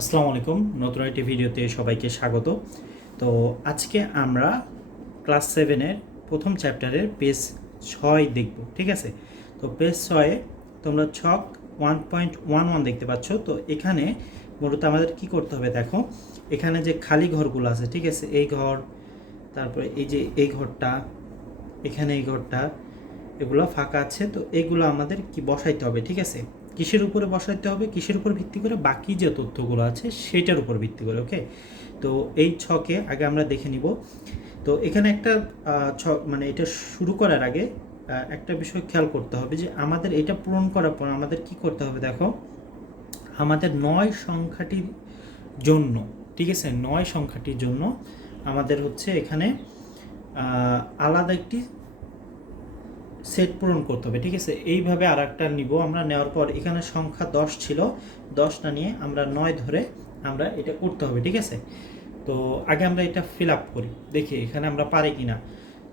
আসসালামু আলাইকুম। নতুন একটি ভিডিওতে সবাইকে স্বাগত। তো আজকে আমরা ক্লাস সেভেনের প্রথম চ্যাপ্টারের পেজ ছয় দেখব, ঠিক আছে? তো পেজ ছয়ে তোমরা ছক ওয়ান পয়েন্ট ওয়ান ওয়ান দেখতে পাচ্ছ। তো এখানে মূলত আমাদের কি করতে হবে দেখো, এখানে যে খালি ঘরগুলো আছে, ঠিক আছে? এই ঘর, তারপরে এই যে এই ঘরটা, এখানে এই ঘরটা, এগুলো ফাঁকা আছে। তো এগুলো আমাদের কি বসাইতে হবে, ঠিক আছে? কিসের উপরে বসাইতে হবে? কিসের উপর ভিত্তি করে? বাকি যে তথ্যগুলো আছে, সেটার উপর ভিত্তি করে ওকে তো এই ছকে আগে আমরা দেখে নিব। তো এখানে একটা ছক মানে এটা শুরু করার আগে একটা বিষয় খেয়াল করতে হবে যে আমাদের এটা পূরণ করার পর আমাদের কি করতে হবে দেখো? আমাদের নয় সংখ্যাটির জন্য, ঠিক আছে? নয় সংখ্যাটির জন্য আমাদের হচ্ছে এখানে আলাদা একটি সেট পূরণ করতে হবে, ঠিক আছে? এইভাবে আর একটা নিব আমরা, নেওয়ার পর এখানে সংখ্যা দশ ছিল দশটা নিয়ে আমরা নয় ধরে আমরা এটা করতে হবে, ঠিক আছে? তো আগে আমরা এটা ফিল আপ করি, দেখি এখানে আমরা পারি কি না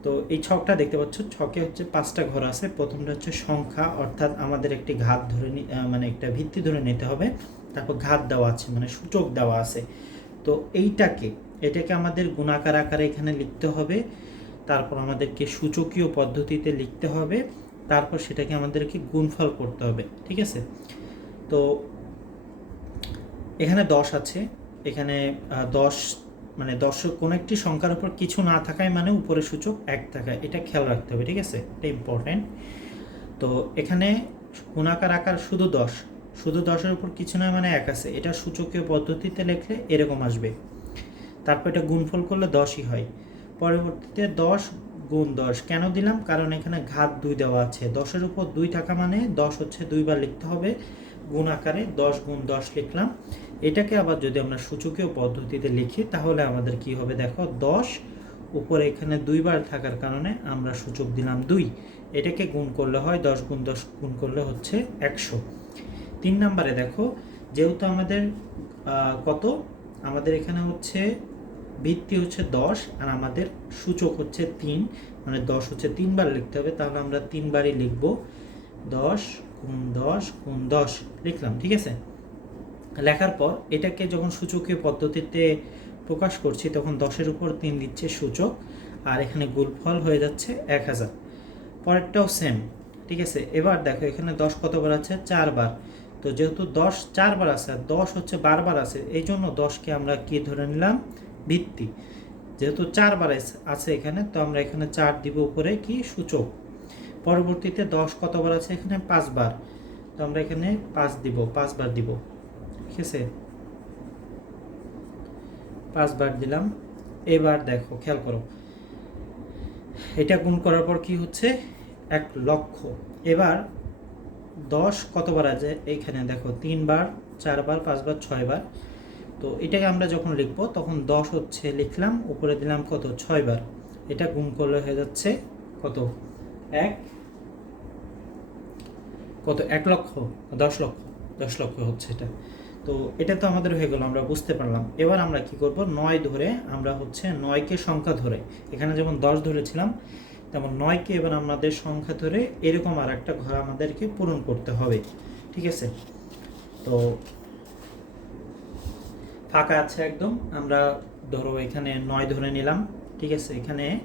তো এই ছকটা দেখতে পাচ্ছ, ছকে হচ্ছে পাঁচটা ঘর আছে, প্রথমটা হচ্ছে সংখ্যা, অর্থাৎ আমাদের একটি ঘাত ধরে মানে একটা ভিত্তি ধরে নিতে হবে, তারপর ঘাত দেওয়া আছে মানে সূচক দেওয়া আছে। তো এইটাকে, এটাকে আমাদের গুণাকার আকারে এখানে লিখতে হবে তারপর আমাদেরকে সূচকীয় পদ্ধতিতে লিখতে হবে, তারপর সেটাকে আমাদেরকে গুণফল করতে হবে, ঠিক আছে? তো এখানে দশ আছে, এখানে দশ মানে দশ কোনো একটি সংখ্যার উপর কিছু না থাকায় মানে উপরে সূচক এক থাকায়, এটা খেয়াল রাখতে হবে, ঠিক আছে? এটা ইম্পর্টেন্ট তো এখানে গুণাকার আকার শুধু দশ, শুধু দশের উপর কিছু নয় মানে এক আছে, এটা সূচকীয় পদ্ধতিতে লিখলে এরকম আসবে। তারপর এটা গুণফল করলে দশই হয়। পরবর্তীতে দশ গুণ দশ। কেন দিলাম? কারণ এখানে ঘাত দুই দেওয়া আছে। দশের উপর দুই থাকা মানে দশ হচ্ছে দুইবার লিখতে হবে। গুণ আকারে দশ গুণ দশ লিখলাম। এটাকে আবার যদি আমরা সূচকীয় পদ্ধতিতে লিখি, তাহলে আমাদের কি হবে দেখো? দশ উপরে এখানে দুইবার থাকার কারণে আমরা সূচক দিলাম দুই। এটাকে গুণ করলে হয় দশ গুণ দশ গুণ করলে হচ্ছে একশো। তিন নম্বরে দেখো, যেহেতু আমাদের কত? আমাদের এখানে হচ্ছে ভিত্তি হচ্ছে দশ আর আমাদের সূচক হচ্ছে তিন। মানে দশ হচ্ছে তিনবার লিখতে হবে, তাহলে আমরা তিনবারই লিখব। দশ গুণ দশ গুণ দশ লিখলাম, ঠিক আছে? লেখার পর এটাকে যখন সূচকীয় পদ্ধতিতে প্রকাশ করছি, তখন দশের উপর তিন দিচ্ছে সূচক, আর এখানে গুণফল হয়ে যাচ্ছে এক হাজার। পরেরটাও সেম ঠিক আছে? এবার দেখো, এখানে দশ কতবার আছে? চারবার। তো যেহেতু দশ চারবার আছে, আর দশ হচ্ছে বারবার আছে, এই জন্য দশকে আমরা কি ধরে নিলাম? ভিত্তি। যেহেতু চারবার আছে এখানে, তো আমরা এখানে চার দিব উপরে কি? সূচক। পরবর্তীতে দশ কতবার আছে এখানে? পাঁচবার। তো আমরা এখানে পাঁচ দিব, পাঁচবার দিব। ঠিক আছে? পাঁচবার দিলাম। এবার দেখো, খেয়াল করো। এটা গুণ করার পর কি হচ্ছে? এক লক্ষ। এবার দশ কতবার আছে? এইখানে দেখো, তিনবার, চারবার, পাঁচবার, ছয়বার। তো এটাকে আমরা যখন লিখব, তখন দশ হচ্ছে লিখলাম, উপরে দিলাম কত? ছয়বার এটা গুণ করলে হয়ে যাচ্ছে কত? এক। কত? এক লক্ষ? দশ লক্ষ। দশ লক্ষ হচ্ছে এটা। তো এটা তো আমাদের হয়ে গেল, আমরা বুঝতে পারলাম। এবার আমরা কি করব? নয় ধরে আমরা হচ্ছে নয়কে সংখ্যা ধরে। এখানে যেমন দশ ধরেছিলাম, তেমন নয়কে এবার আমাদের সংখ্যা ধরে এরকম আর একটা ঘর আমাদেরকে পূরণ করতে হবে। ঠিক আছে? তো ফাঁকা আছে একদম। আমরা ধরো এখানে নয় ধরে নিলাম, ঠিক আছে? এখানে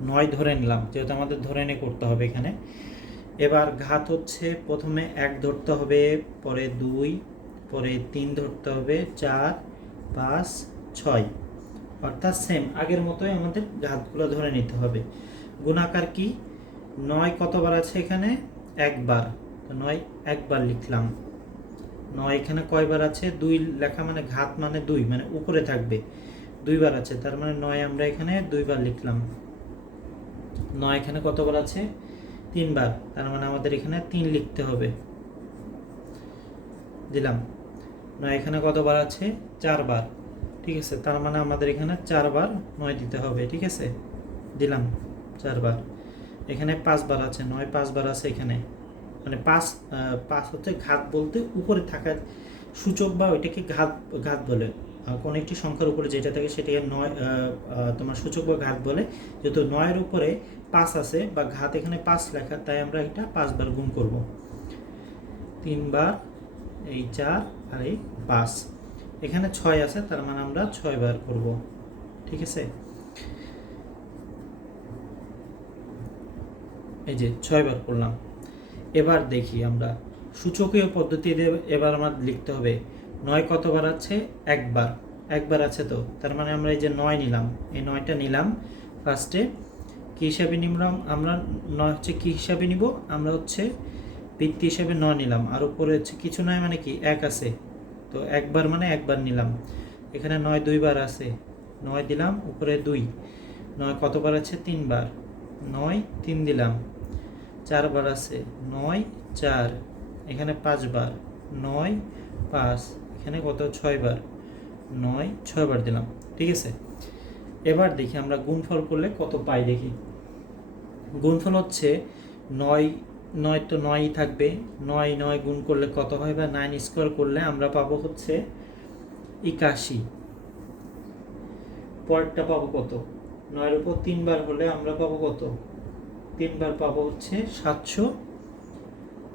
নয় ধরে নিলাম, যেহেতু আমাদের ধরে নিয়ে করতে হবে এখানে। এবার ঘাত হচ্ছে প্রথমে এক ধরতে হবে, পরে দুই, পরে তিন ধরতে হবে, চার, পাঁচ, ছয়। অর্থাৎ সেম আগের মতোই আমাদের ঘাতগুলো ধরে নিতে হবে। গুণাকার কি? নয় কতবার আছে এখানে? একবার। তো নয় একবার লিখলাম। নয়, এখানে কয়বার আছে? দুই লেখা মানে ঘাত মানে দুই মানে উপরে থাকবে। দুইবার আছে, তার মানে নয় আমরা এখানে দুইবার লিখলাম। নয় এখানে কতবার আছে? তিনবার, তার মানে আমাদের এখানে তিন লিখতে হবে। দিলাম। নয় এখানে কতবার আছে? চারবার। ঠিক আছে, তার মানে আমাদের এখানে চারবার নয় দিতে হবে, ঠিক আছে? দিলাম, চারবার। এখানে পাঁচবার আছে, নয় পাঁচবার আছে এখানে। মানে পাস পাঁচ হচ্ছে ঘাত বলতে উপরে থাকার সূচক বা ওইটাকে ঘাত ঘাত বলে। কোনো একটি সংখ্যার উপরে যেটা থাকে সেটাকে নয় তোমার সূচক বা ঘাত বলে। যেহেতু নয়ের উপরে পাঁচ আছে বা ঘাত এখানে পাঁচ লেখা, তাই আমরা এটা পাঁচবার গুণ করব। তিনবার, এই চার আর এই পাঁচ। এখানে ছয় আছে, তার মানে আমরা ছয় বার করব। ঠিক আছে? এই যে ছয় বার করলাম। এবার দেখি আমরা। সূচকীয় পদ্ধতিতে এবার আমার লিখতে হবে। নয় কতবার আছে? একবার। একবার আছে তো। তার মানে আমরা এই যে নয় নিলাম। এই নয়টা নিলাম ফার্স্টে কী হিসাবে নিলাম আমরা নয় হচ্ছে কী হিসাবে নিব? আমরা হচ্ছে বৃত্তি হিসাবে নয় নিলাম। আর উপরে হচ্ছে কিছু নয় মানে কি? এক আছে। তো একবার মানে একবার নিলাম। এখানে নয় দুইবার আছে। নয় দিলাম, উপরে দুই। নয় কতবার আছে? তিনবার। নয়, তিন দিলাম। চারবার আছে। নয়, চার। এখানে পাঁচবার। নয়, পাঁচ। এখানে কত? ছয়বার। নয়, ছয়বার দিলাম। ঠিক আছে? এবার দেখি আমরা গুণফল করলে কত পাই দেখি। গুণফল হচ্ছে নয় নয় তো নয়ই থাকবে। নয় নয় গুণ করলে কত হয় বা নাইন স্কোয়ার করলে আমরা পাবো হচ্ছে একাশি। পরেরটা পাবো কত? নয়ের উপর তিনবার হলে আমরা পাবো কত? তিনবার পাবো হচ্ছে সাতশো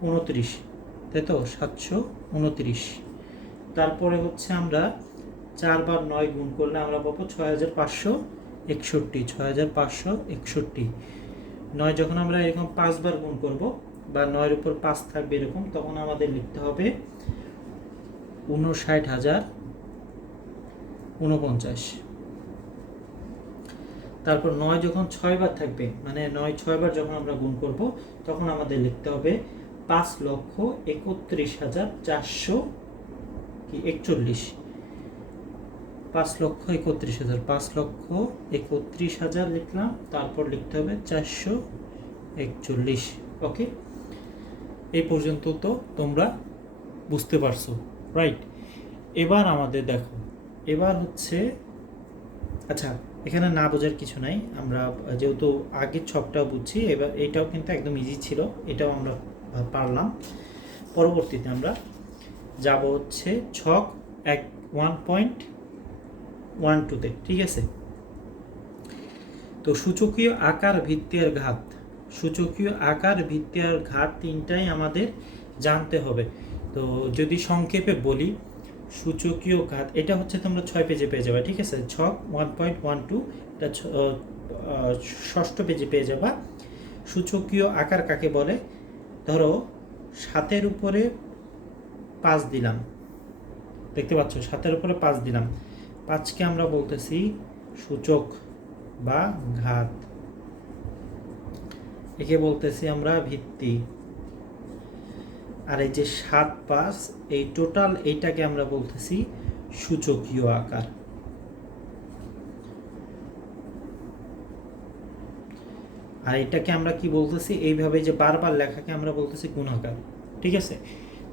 উনত্রিশ, তাই তো? সাতশো উনত্রিশ। তারপরে হচ্ছে আমরা চারবার নয় গুণ করলে আমরা পাবো ছয় হাজার পাঁচশো একষট্টি ছয় হাজার পাঁচশো একষট্টি। নয় যখন আমরা এরকম পাঁচবার গুণ করব বা নয়ের উপর পাঁচ থাকবে এরকম, তখন আমাদের লিখতে হবে উনষাট হাজার উনপঞ্চাশ। তারপর নয় যখন ছয়বার থাকবে মানে নয়, ছয়বার যখন আমরা গুণ করব, তখন আমাদের লিখতে হবে পাঁচ লক্ষ একত্রিশ হাজার চারশো কি, একচল্লিশ। পাঁচ লক্ষ একত্রিশ হাজার, পাঁচ লক্ষ একত্রিশ হাজার লিখলাম, তারপর লিখতে হবে চারশো একচল্লিশ, ওকে? এই পর্যন্ত তো তোমরা বুঝতে পারছ, রাইট? এবার আমাদের দেখো, এবার হচ্ছে আচ্ছা এখানে না বোঝার কিছু নাই। আমরা যেহেতু আগের ছকটাও বুঝছি, এবার এইটাও কিন্তু একদম ইজি ছিল, এটাও আমরা পারলাম। পরবর্তীতে আমরা যাব হচ্ছে ছক এক ওয়ান পয়েন্ট ওয়ান টুতে ঠিক আছে? তো সূচকীয় আকার ভিত্তি আর ঘাত, সূচকীয় আকার ভিত্তি আর ঘাত তিনটাই আমাদের জানতে হবে। তো যদি সংক্ষেপে বলি সূচকীয় ঘাত এটা হচ্ছে তোমরা ছয় পেজে পেয়ে যাবে, ঠিক আছে? ছক ওয়ান পয়েন্ট ওয়ান টু এটা ষষ্ঠ পেজে পেয়ে যাবা। সূচকীয় আকার কাকে বলে? ধরো, সাতের উপরে পাঁচ দিলাম। দেখতে পাচ্ছ? সাতের উপরে পাঁচ দিলাম। পাঁচকে আমরা বলতেছি সূচক বা ঘাত। একে বলতেছি আমরা ভিত্তি। আর এই যে সাত পাঁচ এই টোটাল এইটাকে আমরা বলতেছি সূচকীয় আকার। আর এটাকে আমরা কি বলতেছি? এইভাবে যে বারবার লেখাকে আমরা বলতেছি গুণাকার। ঠিক আছে?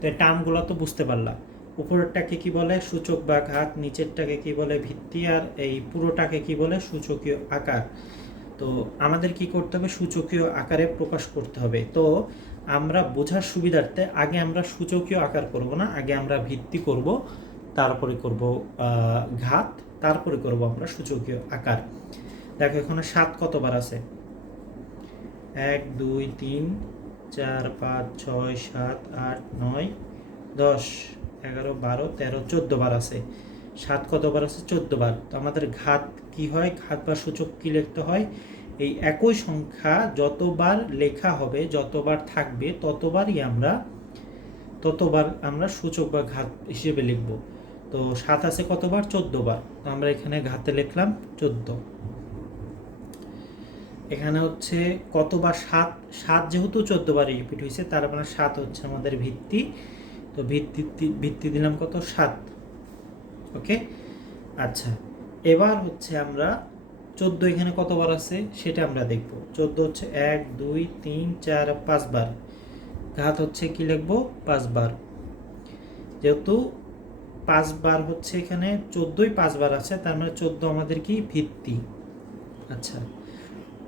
তো টার্মগুলো তো বুঝতে পারলাম। উপরেরটাকে কি বলে? সূচক বা ঘাত, নিচেরটাকে কি বলে? ভিত্তি, আর এই পুরোটাকে কি বলে? সূচকীয় আকার। তো আমাদের কি করতে হবে? সূচকীয় আকারে প্রকাশ করতে হবে। তো আমরা বোঝার সুবিধার্থে আগে আমরা সূচকীয় আকার করব না, আগে আমরা ভিত্তি করব, তারপরে করব ঘাত, তারপরে করব আমরা সূচকীয় আকার। দেখো এখানে সাত কতবার আছে? এক, দুই, তিন, চার, পাঁচ, ছয়, সাত, আট, নয়, দশ, এগারো, বারো, তেরো চোদ্দ বার আছে। সাত কতবার আছে? চোদ্দ বার তো আমাদের ঘাত কি হয়? ঘাত বা সূচক কি লিখতে হয়? এই একই সংখ্যা যতবার লেখা হবে, যতবার থাকবে, ততবারই আমরা, ততবার আমরা সূচক বা ঘাত হিসেবে লিখব। তো সাত আছে কতবার? চোদ্দ বার তো আমরা এখানে ঘাতে লিখলাম চোদ্দ। এখানে হচ্ছে কতবার? সাত। সাত যেহেতু চোদ্দ বার রিপিট হয়েছে, তার মানে সাত হচ্ছে আমাদের ভিত্তি। তো ভিত্তি ভিত্তি দিলাম কত? সাত। ওকে? আচ্ছা। এবার হচ্ছে আমরা চোদ্দ এখানে কতবার আছে সেটা আমরা দেখব। চোদ্দ হচ্ছে এক, দুই, তিন, চার, পাঁচবার। ঘাত হচ্ছে কি লিখব? পাঁচবার। যেহেতু পাঁচবার হচ্ছে এখানে, চোদ্দোই পাঁচবার আছে, তার মানে চোদ্দ আমাদের কি? ভিত্তি। আচ্ছা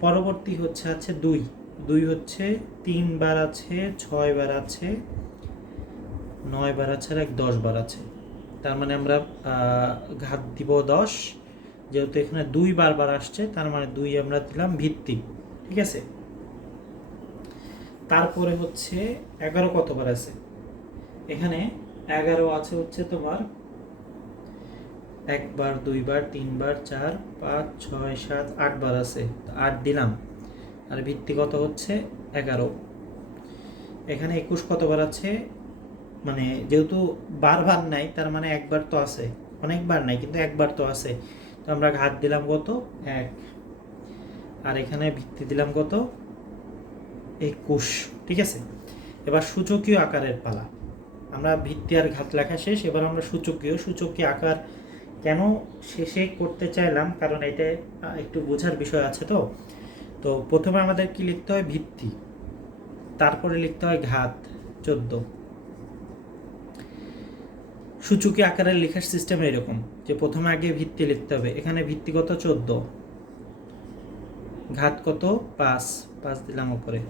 পরবর্তী হচ্ছে আছে দুই। দুই হচ্ছে তিনবার আছে ছয় বার আছে নয় বার আছে আর এক দশ বার আছে। তার মানে আমরা ঘাত দিব দশ যেহেতু এখানে দুই বারবার আসছে, তার মানে দুই আমরা দিলাম ভিত্তি, ঠিক আছে? তারপরে হচ্ছে এগারো কতবার আছে? এখানে এগারো আছে হচ্ছে তোমার একবার, দুইবার, তিনবার, চার, পাঁচ, ছয়, সাত, আটবার আছে আট দিলাম। আর ভিত্তি কত হচ্ছে? এগারো। এখানে একুশ কতবার আছে? মানে যেহেতু বারবার নাই, তার মানে একবার তো আছে, অনেকবার নাই, কিন্তু একবার তো আছে। তো আমরা ঘাত দিলাম কত? এক। আর এখানে ভিত্তি দিলাম কত? একুশ, ঠিক আছে? এবার সূচকীয় আকারের পালা। আমরা ভিত্তি আর ঘাত লেখা শেষ, এবার আমরা সূচকীয়। সূচকীয় আকার কেন শেষে করতে চাইলাম? কারণ এটা একটু বোঝার বিষয় আছে তো। তো প্রথমে আমাদের কি লিখতে হয়? ভিত্তি। তারপরে লিখতে হয় ঘাত চোদ্দ। সূচকীয় আকারের লেখার সিস্টেম এরকম, যে প্রথমে আগে ভিত্তি লিখতে হবে। এখানে ভিত্তি কত? চোদ্দ। ঘাত কত? পাঁচ। পাঁচ দিলাম ওপরে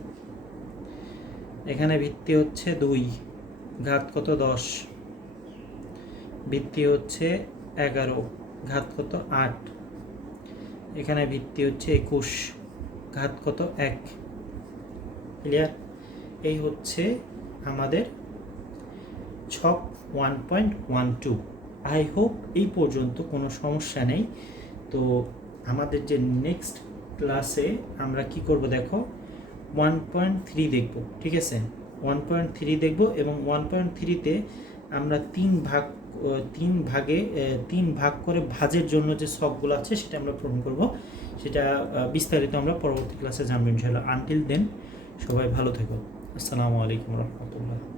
এখানে ভিত্তি হচ্ছে দুই। ঘাত কত? দশ। ভিত্তি হচ্ছে এগারো। ঘাত কত? আট। এখানে ভিত্তি হচ্ছে একুশ। ঘাত কত? এক। ক্লিয়ার এই হচ্ছে আমাদের ছক one point one two I hope এই পর্যন্ত কোনো সমস্যা নেই। তো আমাদের যে নেক্সট ক্লাসে আমরা কি করব দেখো? ওয়ান পয়েন্ট থ্রি দেখব, ঠিক আছে? ওয়ান পয়েন্ট থ্রি দেখব এবং ওয়ান পয়েন্ট থ্রিতে আমরা তিন ভাগ তিন ভাগে তিন ভাগ করে ভাজের জন্য যে সবগুলো আছে সেটা আমরা পূরণ করব। সেটা বিস্তারিত আমরা পরবর্তী ক্লাসে জানব ইনশাল্লাহ আনটিল দেন সবাই ভালো থেকো। আসসালামু আলাইকুম রহমতুল্লাহ।